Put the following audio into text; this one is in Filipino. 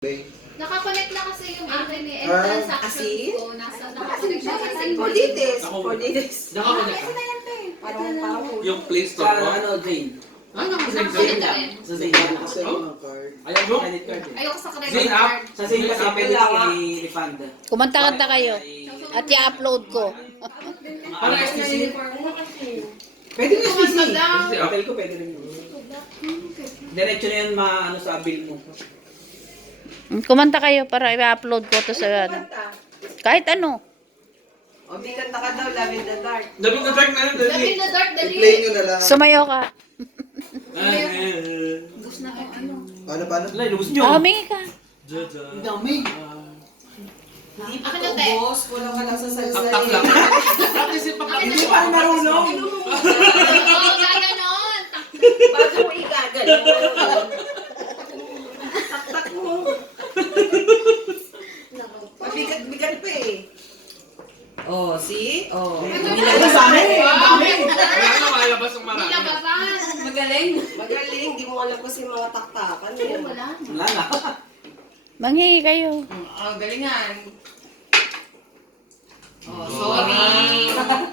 Nakakonect na kasi yung akin eh. And transaction ko, nakakonect na kasi. For this. Nakakonect ka? Parang Yung Play Store mo? Ano, Jane? Nakakonect Zane ka? na rin. Sa Zane ka na kasi. Ayaw mo? Credit card eh. Ayoko sa credit Zane app? card. Sa Zane kasi pwede i-refund. Kumanta-kanta kayo. At i-upload ko. Para STC? Pwede rin STC. Madam. Hotel ko pwede rin. Diretso na yan sa bill mo. Kumanta kayo para i-upload ko to sa ano. Kahit ano. O, di kanta ka daw, Love in the Dark. Labing na dark na yun, Love dali. in the dark, dali. I-play nyo na lang. Sumayo ka. Bus na kung ano. Paano? Wala, lubos nyo. Humingi ka. Ang dami. Hindi pa Akin to, na, te. boss. Kulang ka lang sa salsa. Tak-tak lang. Practice yung Akin na, pag-practice. Hindi pa rin marunong. Oo, gaganon. Bago mo igagaling. Tak-tak mo. Mabigat-bigat pa eh. Oh, see? Oh. Nilagay sa amin eh. Ang dami. Wala na malabas ang marami. Nilabasan. Magaling. Di mo alam kasi mga taktakan. Pero wala. Wala na. Manghingi kayo. Oh, galingan. Oh, sorry.